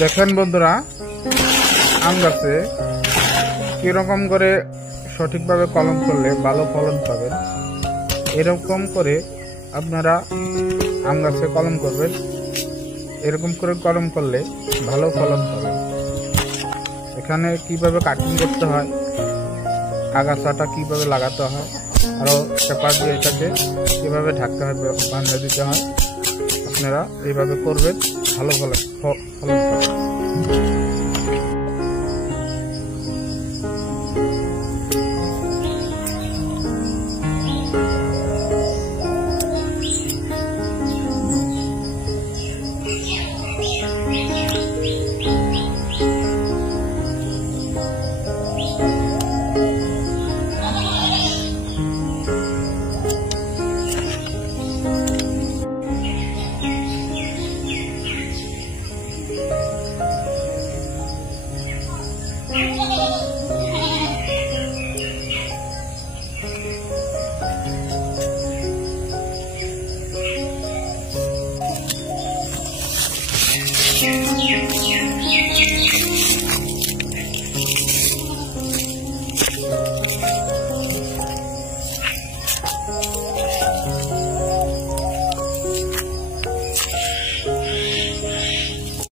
দেখেন বন্ধুরা, আম গাছে কিরকম করে সঠিকভাবে কলম করলে ভালো ফলন পাবেন, এরকম করে আপনারা আম গাছে কলম করবেন। এরকম করে কলম করলে ভালো ফলন পাবেন। এখানে কিভাবে কাটিং করতে হয়, আগাছাটা কিভাবে লাগাতে হয়, আরও পেপার দিয়ে এটাকে কিভাবে ঢাকতে হয়, বান্ধা দিতে হয়, আপনারা এইভাবে করবেন, ভালো ফলন পাবেন।